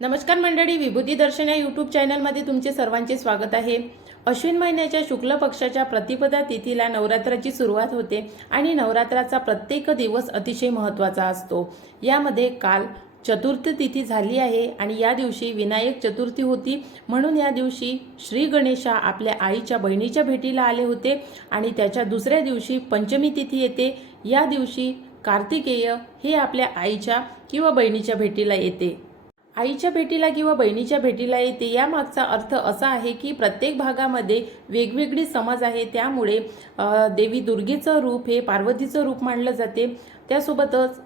नमस्कार मंडळी, विभूती दर्शन या यूट्यूब चॅनलमध्ये तुमचे सर्वांचे स्वागत आहे। अश्विन महिन्याच्या शुक्ल पक्षाच्या प्रतिपदा तिथीला नवरात्राची सुरुवात होते आणि नवरात्राचा प्रत्येक दिवस अतिशय महत्त्वाचा असतो। यामध्ये काल चतुर्थी तिथी झाली आहे आणि या दिवशी विनायक चतुर्थी होती, म्हणून या दिवशी श्री गणेशा आपल्या आईच्या बहिणीच्या भेटीला आले होते आणि त्याच्या दुसऱ्या दिवशी पंचमी तिथी येते। या दिवशी कार्तिकेय हे आपल्या आईच्या किंवा बहिणीच्या भेटीला येते। आईच्या भेटीला किंवा बहिणीच्या भेटीला येते यामागचा अर्थ असा आहे की प्रत्येक भागामध्ये वेगवेगळी समज आहे, त्यामुळे देवी दुर्गेचं रूप हे पार्वतीचं रूप मानलं जाते। त्यासोबतच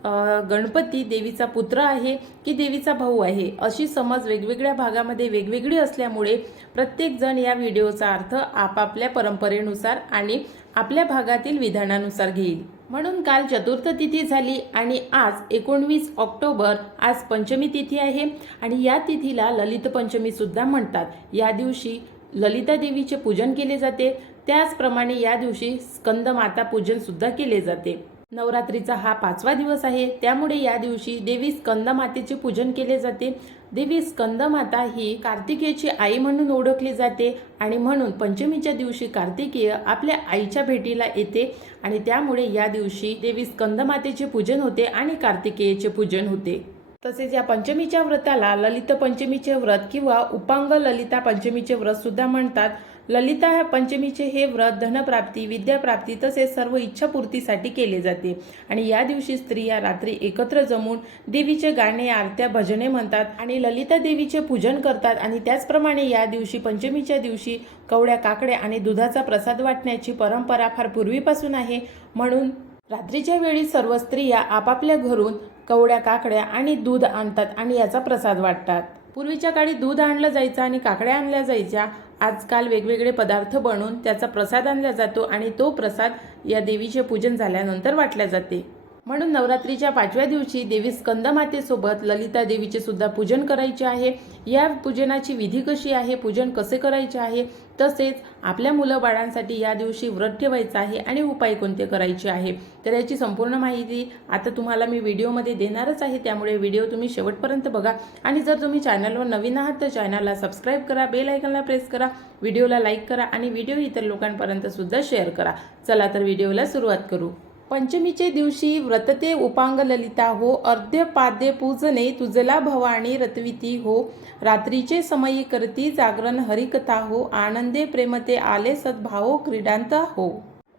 गणपती देवीचा पुत्र आहे की देवीचा भाऊ आहे अशी समज वेगवेगळ्या भागामध्ये वेगवेगळी असल्यामुळे प्रत्येक जण या व्हिडिओचा अर्थ आपापल्या परंपरेनुसार आणि आपल्या भागातील विधानानुसार घेईल। म्हणून काल चतुर्थ तिथी झाली आणि आज 19 ऑक्टोबर आज पंचमी तिथी आहे आणि या तिथीला ललित पंचमी सुद्धा म्हणतात। या दिवशी ललिता देवीचे पूजन केले जाते, त्याचप्रमाणे या दिवशी स्कंद माता पूजन सुद्धा केले जाते। नवरात्रीचा हा 5वा दिवस आहे, त्यामुळे या दिवशी देवी स्कंद मातेचे पूजन केले जाते। देवी स्कंद माता ही कार्तिकेयची आई म्हणून ओळखली जाते आणि म्हणून पंचमीच्या दिवशी कार्तिकेय आपल्या आईच्या भेटीला येते आणि त्यामुळे या दिवशी देवी स्कंद मातेचे पूजन होते आणि कार्तिकेयचे पूजन होते। तसेच या पंचमीच्या व्रताला ललित पंचमीचे व्रत किंवा उपांग ललिता पंचमीचे व्रत सुद्धा म्हणतात। ललिता पंचमीचे हे व्रत धनप्राप्ती, विद्याप्राप्ती तसेच सर्व इच्छापूर्तीसाठी केले जाते आणि या दिवशी स्त्रिया रात्री एकत्र जमून देवीचे गाणे, आरत्या, भजने म्हणतात आणि ललिता देवीचे पूजन करतात। आणि त्याचप्रमाणे या दिवशी पंचमीच्या दिवशी कवड्या, काकड्या आणि दुधाचा प्रसाद वाटण्याची परंपरा फार पूर्वीपासून आहे, म्हणून रात्रीच्या वेळी सर्व स्त्रिया आपापल्या घरून कवड्या, काकड्या आणि दूध आणतात आणि याचा प्रसाद वाटतात। पूर्वीच्या काळी दूध आणलं जायचं आणि काकड्या आणल्या जायच्या, आजकाल वेगवेगळे पदार्थ बनवून त्याचा प्रसाद आणला जातो आणि तो प्रसाद या देवीचे पूजन झाल्यानंतर वाटला जाते। म्हणून नवरात्रीच्या 5व्या दिवशी देवी स्कंद मातेसोबत ललिता देवीचे सुद्धा पूजन करायचे आहे। या पूजनाची विधी कशी आहे, पूजन कसे करायचे आहे, तसेच आपल्या मुलं बाळांसाठी या दिवशी व्रत ठेवायचं आहे आणि उपाय कोणते करायचे आहे, तर याची संपूर्ण माहिती आता तुम्हाला मी व्हिडिओमध्ये देणारच आहे, त्यामुळे व्हिडिओ तुम्ही शेवटपर्यंत बघा। आणि जर तुम्ही चॅनलवर नवीन आहात तर चॅनलला सबस्क्राईब करा, बेल आयकॉनला प्रेस करा, व्हिडिओला लाईक करा आणि व्हिडिओ इतर लोकांपर्यंत सुद्धा शेअर करा। चला तर व्हिडिओला सुरुवात करू। पंचमीचे दिवशी व्रतते उपांग ललिता हो, अर्ध्य पाद्य पूजने तुझला भवानी रतविती हो, रात्रीचे समयी करती जागरण हरिकथा हो, आनंदे प्रेमते आले सद्भावो क्रीडांत हो।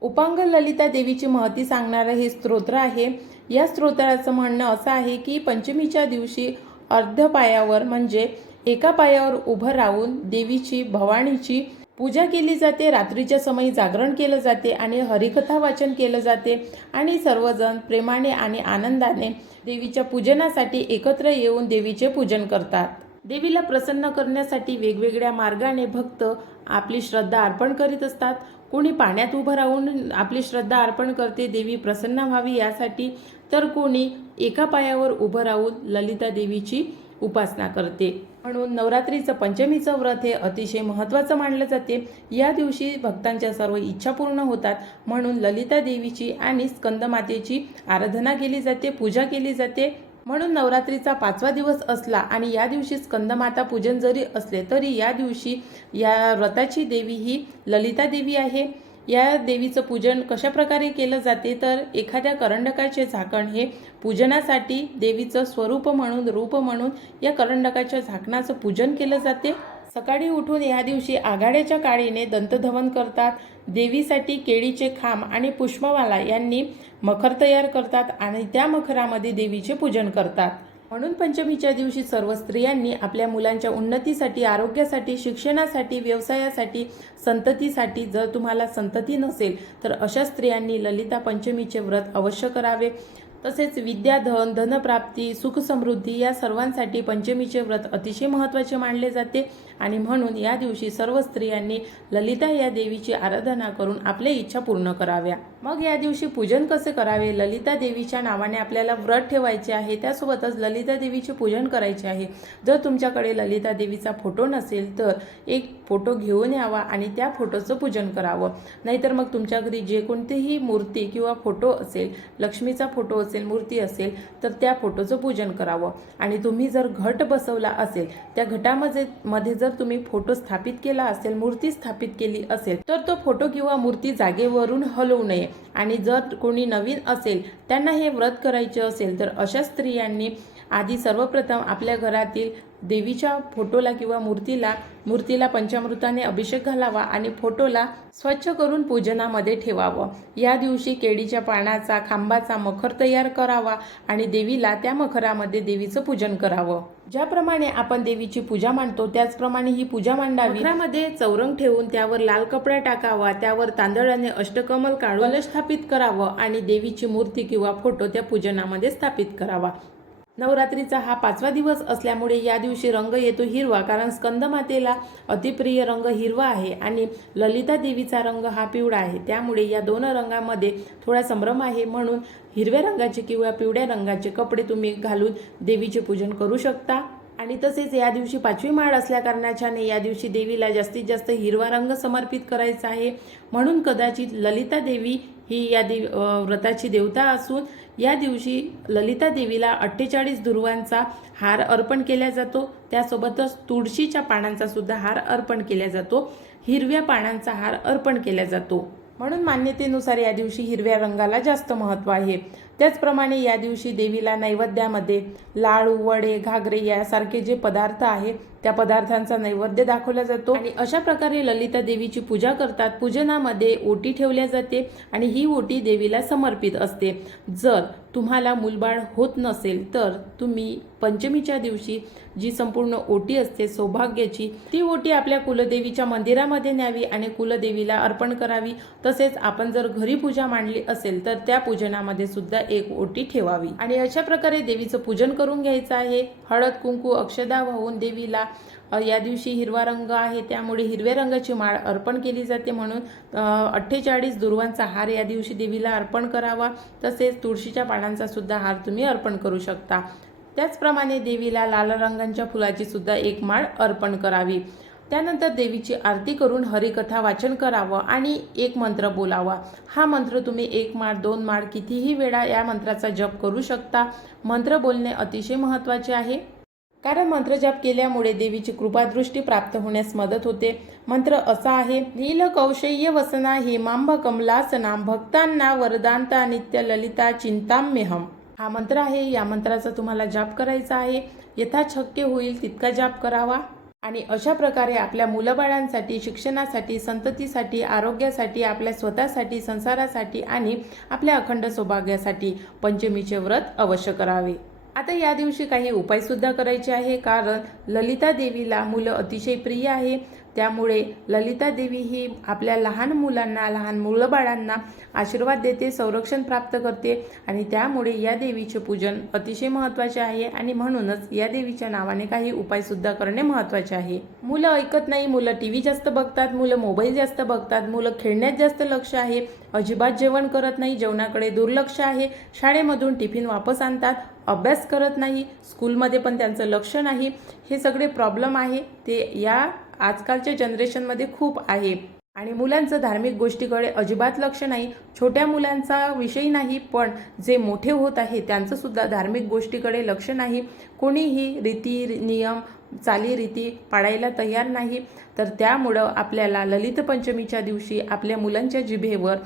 उपांग ललिता देवीची महती सांगणारे हे स्तोत्र आहे। या स्तोत्राचं म्हणणं असं आहे की पंचमीच्या दिवशी अर्ध पायावर म्हणजे एका पायावर उभं राहून देवीची, भवानीची पूजा केली जाते। रात्रीच्या समयी जागरण केलं जाते आणि हरिकथा वाचन केलं जाते आणि सर्वजण प्रेमाने आणि आनंदाने देवीच्या पूजनासाठी एकत्र येऊन देवीचे पूजन करतात। देवीला प्रसन्न करण्यासाठी वेगवेगळ्या मार्गाने भक्त आपली श्रद्धा अर्पण करीत असतात। कोणी पाण्यात उभं राहून आपली श्रद्धा अर्पण करते देवी प्रसन्न व्हावी यासाठी, तर कोणी एका पायावर उभं राहून ललिता देवीची उपासना करते। म्हणून नवरात्रीचं पंचमीचं व्रत हे अतिशय महत्त्वाचं मानलं जाते। या दिवशी भक्तांच्या सर्व इच्छा पूर्ण होतात, म्हणून ललिता देवीची आणि स्कंदमातेची आराधना केली जाते, पूजा केली जाते। म्हणून नवरात्रीचा 5वा दिवस असला आणि या दिवशी स्कंदमाता पूजन जरी असले तरी या दिवशी या व्रताची देवी ही ललिता देवी आहे। या देवीचं पूजन कशा प्रकारे केलं जाते, तर एखाद्या करंडकाचे झाकण हे पूजनासाठी देवीचं स्वरूप म्हणून, रूप म्हणून या करंडकाच्या झाकणाचं पूजन केलं जाते। सकाळी उठून या दिवशी आघाड्याच्या काळीने दंतधवन करतात। देवीसाठी केळीचे खांब आणि पुष्पमाला यांनी मखर तयार करतात आणि त्या मखरामध्ये देवीचे पूजन करतात। म्हणून पंचमीच्या दिवशी सर्व स्त्रियांनी आपल्या मुलांच्या उन्नतीसाठी, आरोग्यासाठी, शिक्षणासाठी, व्यवसायासाठी, संततीसाठी, जर तुम्हाला संतती नसेल तर अशा स्त्रियांनी ललिता पंचमीचे व्रत अवश्य करावे। तसेच विद्या, धन, धनप्राप्ती, सुख समृद्धी या सर्वांसाठी पंचमीचे व्रत अतिशय महत्त्वाचे मानले जाते आणि म्हणून या दिवशी सर्व स्त्रियांनी ललिता या देवीची आराधना करून आपल्या इच्छा पूर्ण कराव्या। मग या दिवशी पूजन कसे करावे, ललिता देवीच्या नावाने आपल्याला व्रत ठेवायचे आहे, त्यासोबतच ललिता देवीचे पूजन करायचे आहे। जर तुमच्याकडे ललिता देवीचा फोटो नसेल तर एक फोटो घेऊन यावा आणि त्या फोटोचं पूजन करावं। नाहीतर मग तुमच्या घरी जे कोणतीही मूर्ती किंवा फोटो असेल, लक्ष्मीचा फोटो असेल असेल, मूर्ती असेल तर त्या फोटोचं पूजन करावं. आणि तुम्ही जर घट बसवला असेल, त्या घटामध्ये जर तुम्ही फोटो स्थापित केला असेल, मूर्ती स्थापित केली असेल, तर तो फोटो किंवा मूर्ती जागेवरून हलवू नये. आणि जर कोणी नवीन असेल, त्यांना हे व्रत करायचे असेल, तर अशा स्त्रियांनी आधी सर्वप्रथम आपल्या घरातील देवीच्या फोटोला किंवा मूर्तीला पंचामृताने अभिषेक घालावा आणि फोटोला स्वच्छ करून पूजनामध्ये ठेवावं. या दिवशी केळीच्या पानाचा खांबाचा मखर तयार करावा आणि देवीला त्या मखरामध्ये देवीचं पूजन करावं. ज्याप्रमाणे आपण देवीची पूजा मांडतो त्याचप्रमाणे ही पूजा मांडावी. मखरामध्ये चौरंग ठेवून त्यावर लाल कपडा टाकावा, त्यावर तांदळाने अष्टकमल काढून कलश स्थापित करावं आणि देवीची मूर्ती किंवा फोटो त्या पूजनामध्ये स्थापित करावा. नवरात्रीचा हा 5वा दिवस असल्यामुळे या दिवशी रंग येतो हिरवा, कारण स्कंदमातेला अतिप्रिय रंग हिरवा आहे आणि ललिता देवीचा रंग हा पिवळा आहे. त्यामुळे या दोन रंगामध्ये थोडा संभ्रम आहे, म्हणून हिरव्या रंगाचे किंवा पिवळ्या रंगाचे कपडे तुम्ही घालून देवीचे पूजन करू शकता. आणि तसेच या दिवशी 5वी माळ असल्या कारणाने या दिवशी देवीला जास्तीत जास्त हिरवा रंग समर्पित करायचा आहे. म्हणून कदाचित ललिता देवी ही या व्रताची देवता असून या दिवशी ललिता देवीला 48 दुर्वांचा हार अर्पण केला जातो. त्यासोबतच तुळशीच्या पानांचा सुद्धा हार अर्पण केला जातो. हिरव्या पानांचा हार अर्पण केला जातो. म्हणून मान्यतेनुसार या दिवशी हिरव्या रंगाला जास्त महत्त्व आहे. त्याचप्रमाणे या दिवशी देवीला नैवेद्यामध्ये लाडू, वडे, घागरे यासारखे जे पदार्थ आहे त्या पदार्थांचा नैवेद्य दाखवला जातो. आणि अशा प्रकारे ललिता देवीची पूजा करतात. पूजनामध्ये ओटी ठेवल्या जाते आणि ही ओटी देवीला समर्पित असते. जर तुम्हाला मूलबाळ होत नसेल तर तुम्ही पंचमीच्या दिवशी जी संपूर्ण ओटी असते सौभाग्याची, ती ओटी आपल्या कुलदेवीच्या मंदिरामध्ये न्यावी आणि कुलदेवीला अर्पण करावी. तसेच आपण जर घरी पूजा मांडली असेल तर त्या पूजनामध्ये सुद्धा एक ओटी ठेवावी. आणि अशा प्रकारे देवीचं पूजन करून घ्यायचं आहे. हळद, कुंकू, अक्षदा वाहून देवीला या दिवशी हिरवा रंग आहे त्यामुळे हिरव्या रंगाची माळ अर्पण केली जाते. म्हणून 48 दुर्वांचा हार या दिवशी देवीला अर्पण करावा. तसेच तुळशीच्या पानांचा सुद्धा हार तुम्ही अर्पण करू शकता. त्याचप्रमाणे देवीला लाल रंगाच्या फुलाची सुद्धा एक माळ अर्पण करावी. त्यानंतर देवीची आरती करून हरिकथा वाचन करावं आणि एक मंत्र बोलावा. हा मंत्र तुम्ही 1 माळ 2 माळ कितीही वेळा या मंत्राचा जप करू शकता. मंत्र बोलणे अतिशय महत्त्वाचे आहे, कारण मंत्रजाप केल्यामुळे देवीची कृपादृष्टी प्राप्त होण्यास मदत होते. मंत्र असा आहे: नीलकौशेय वसना हेमांब कमलासनाम भक्तांना वरदांता नित्य ललिता चिंताम्यहम. हा मंत्र आहे. या मंत्राचा तुम्हाला जाप करायचा आहे. यथाशक्य होईल तितका जाप करावा. आणि अशा प्रकारे आपल्या मुलबाळांसाठी, शिक्षणासाठी, संततीसाठी, आरोग्यासाठी, आपल्या स्वतःसाठी, संसारासाठी आणि आपल्या अखंड सौभाग्यासाठी पंचमीचे व्रत अवश्य करावे. आता या दिवशी काही उपायसुद्धा करायचे आहे, कारण ललिता देवीला मुलं अतिशय प्रिय आहे. त्यामुळे ललिता देवी ही आपल्या लहान मुलांना, लहान मुलबाळांना आशीर्वाद देते, संरक्षण प्राप्त करते आणि त्यामुळे या देवीचे पूजन अतिशय महत्त्वाचे आहे. आणि म्हणूनच या देवीच्या नावाने काही उपायसुद्धा करणे महत्त्वाचे आहे. मुलं ऐकत नाही, मुलं TV जास्त बघतात, मुलं मोबाईल जास्त बघतात, मुलं खेळण्यात जास्त लक्ष आहे, अजिबात जेवण करत नाही, जेवणाकडे दुर्लक्ष आहे, शाळेमधून टिफिन वापस आणतात, अभ्यास करत नाही, स्कूलमध्ये पण त्यांचं लक्ष नाही. हे सगळे प्रॉब्लेम आहे ते या आजकालच्या जनरेशनमध्ये खूप आहे. आणि मुलांचं धार्मिक गोष्टीकडे अजिबात लक्ष नाही. छोट्या मुलांचा विषय नाही, पण जे मोठे होत आहे त्यांचं सुद्धा धार्मिक गोष्टीकडे लक्ष नाही. कोणीही रीती नियम चालीरीती पाळायला तयार नाही. तर त्यामुळं आपल्याला ललित पंचमीच्या दिवशी आपल्या मुलांच्या जिभेवर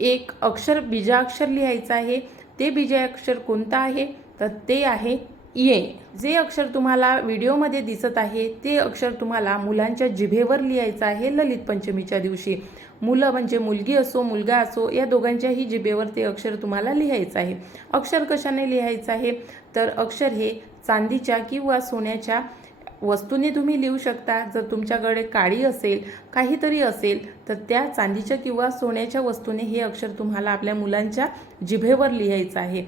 एक अक्षर, बीजाक्षर लिहायचं आहे. ते बीजाक्षर कोणतं आहे तर ते आहे ये. जे अक्षर तुम्हाला व्हिडिओमध्ये दिसत आहे ते अक्षर तुम्हाला मुलांच्या जिभेवर लिहायचं आहे ललित पंचमीच्या दिवशी. मुलं म्हणजे मुलगी असो मुलगा असो या दोघांच्याही जिभेवर ते अक्षर तुम्हाला लिहायचं आहे. अक्षर कशाने लिहायचं आहे तर अक्षर हे चांदीच्या किंवा सोन्याच्या वस्तूने तुम्ही लिहू शकता. जर तुमच्याकडे काळी असेल, काहीतरी असेल तर त्या चांदीच्या किंवा सोन्याच्या वस्तूने हे अक्षर तुम्हाला आपल्या मुलांच्या जिभेवर लिहायचं आहे.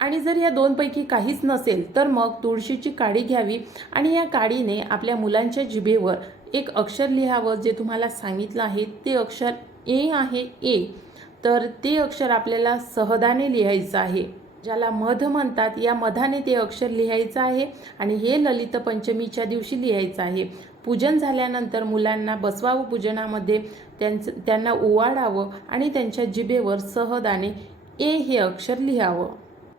आणि जर या दोनपैकी काहीच नसेल तर मग तुळशीची काडी घ्यावी आणि या काडीने आपल्या मुलांच्या जिभेवर एक अक्षर लिहावं. जे तुम्हाला सांगितलं आहे ते अक्षर ए आहे. ए तर ते अक्षर आपल्याला सहदाने लिहायचं आहे, ज्याला मध म्हणतात. या मधाने ते अक्षर लिहायचं आहे आणि हे ललित पंचमीच्या दिवशी लिहायचं आहे. पूजन झाल्यानंतर मुलांना बसवावं पूजनामध्ये, त्यांना ओवाळावं आणि त्यांच्या जिभेवर सहदाने ए हे अक्षर लिहावं.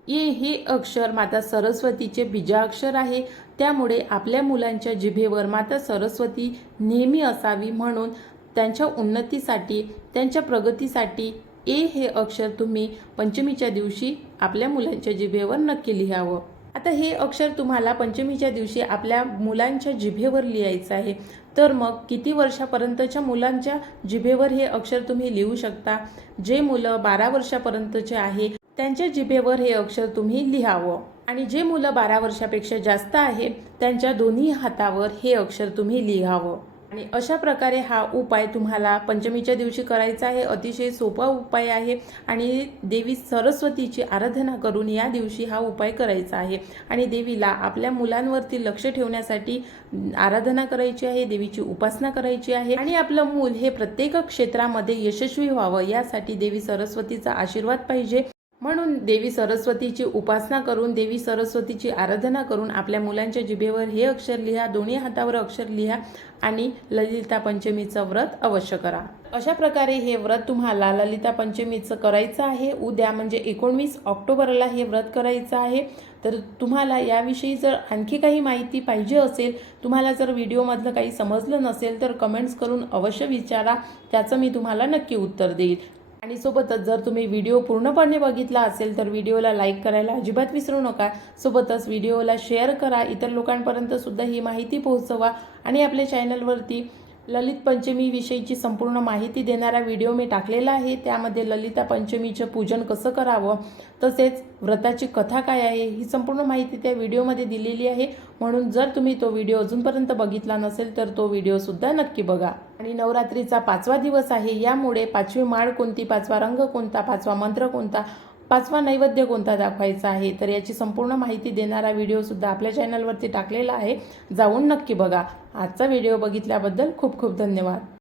ये हे अक्षर माता सरस्वतीचे बीजाक्षर आहे. त्यामुळे आपल्या मुलांच्या जिभेवर माता सरस्वती नेहमी असावी, म्हणून त्यांच्या उन्नतीसाठी, त्यांच्या प्रगतीसाठी ए हे अक्षर तुम्ही पंचमीच्या दिवशी आपल्या मुलांच्या जिभेवर नक्की लिहावं. आता हे अक्षर तुम्हाला पंचमीच्या दिवशी आपल्या मुलांच्या जिभेवर लिहायचं आहे. तर मग किती वर्षापर्यंतच्या मुलांच्या जिभेवर हे अक्षर तुम्ही लिहू शकता? जे मुलं 12 वर्षापर्यंतचे आहे त्यांच्या जिभेवर हे अक्षर तुम्ही लिहावं. आणि जे मुलं 12 वर्षापेक्षा जास्त आहे त्यांच्या दोन्ही हातावर हे अक्षर तुम्ही लिहावं. आणि अशा प्रकारे हा उपाय तुम्हाला पंचमीच्या दिवशी करायचा आहे. अतिशय सोपा उपाय आहे आणि देवी सरस्वतीची आराधना करून या दिवशी हा उपाय करायचा आहे. आणि देवीला आपल्या मुलांवरती लक्ष ठेवण्यासाठी आराधना करायची आहे, देवीची उपासना करायची आहे. आणि आपलं मूल हे प्रत्येक क्षेत्रामध्ये यशस्वी व्हावं यासाठी देवी सरस्वतीचा आशीर्वाद पाहिजे. म्हणून देवी सरस्वतीची उपासना करून, देवी सरस्वतीची आराधना करून आपल्या मुलांच्या जिभेवर हे अक्षर लिहा, दोन्ही हातावर अक्षर लिहा आणि ललिता पंचमीचं व्रत अवश्य करा. अशा प्रकारे हे व्रत तुम्हाला ललिता पंचमीचं करायचं आहे. उद्या म्हणजे 19 ऑक्टोबरला हे व्रत करायचं आहे. तर तुम्हाला याविषयी जर आणखी काही माहिती पाहिजे असेल, तुम्हाला जर व्हिडिओमधलं काही समजलं नसेल तर कमेंट्स करून अवश्य विचारा, त्याचं मी तुम्हाला नक्की उत्तर देईल. आणि सोबतच जर तुम्ही व्हिडिओ पूर्णपणे बघितला असेल तर व्हिडिओला लाईक करायला अजिबात विसरू नका. सोबतच व्हिडिओला शेअर करा, इतर लोकांपर्यंत सुद्धा ही माहिती पोहोचवा. आणि आपल्या चॅनलवरती ललित पंचमी विषयीची संपूर्ण माहिती देणारा व्हिडिओ मी टाकलेला आहे. त्यामध्ये ललिता पंचमीचं पूजन कसं करावं, तसेच व्रताची कथा काय आहे, ही संपूर्ण माहिती त्या व्हिडिओमध्ये दिलेली आहे. म्हणून जर तुम्ही तो व्हिडिओ अजूनपर्यंत बघितला नसेल तर तो व्हिडिओसुद्धा नक्की बघा. आणि नवरात्रीचा 5वा दिवस आहे, यामुळे 5वी माळ कोणती, 5वा रंग कोणता, 5वा मंत्र कोणता, 5वा नैवेद्य कोणता दाखवायचा आहे, तर याची संपूर्ण माहिती देणारा व्हिडिओसुद्धा आपल्या चॅनलवरती टाकलेला आहे. जाऊन नक्की बघा. आजचा व्हिडिओ बघितल्याबद्दल खूप खूप धन्यवाद.